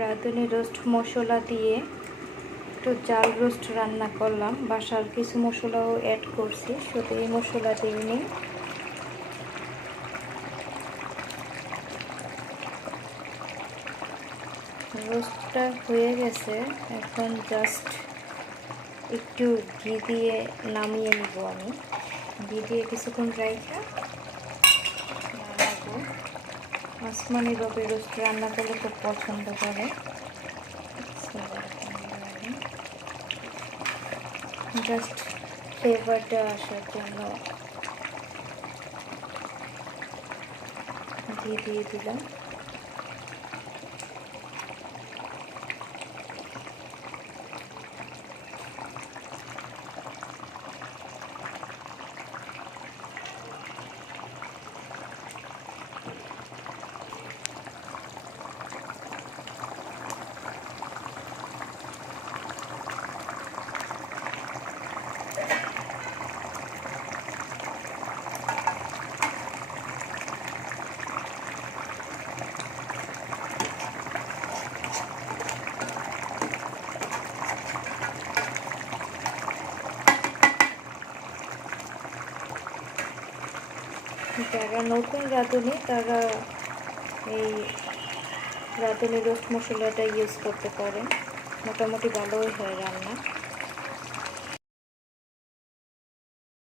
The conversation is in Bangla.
রাঁধুনি রোস্ট মশলা দিয়ে একটু জাল রোস্ট রান্না করলাম। বাসার কিছু মশলাও অ্যাড করছি, শুধু এই মশলা দিইনি। রোস্টটা হয়ে গেছে, এখন জাস্ট একটু ঘি দিয়ে নামিয়ে নিব। আমি ঘি দিয়ে কিছুক্ষণ রাইখা নামাবো। আসমানি বাবু রোস্ট রান্না করলে খুব পছন্দ করে। জাস্ট ফ্লেভারটা আসার জন্য ঘি দিয়ে দিলাম। যারা নতুন রাঁধুনি তারা এই রাঁধুনি রোস্ট মশলাটা ইউজ করতে পারেন, মোটামুটি ভালোই হয় রান্না।